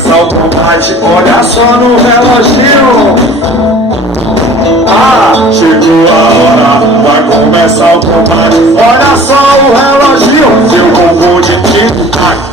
começar o combate, olha só no reloginho. Ah, chegou a hora, vai começar o combate. Olha só o reloginho, eu vou de tic-tac.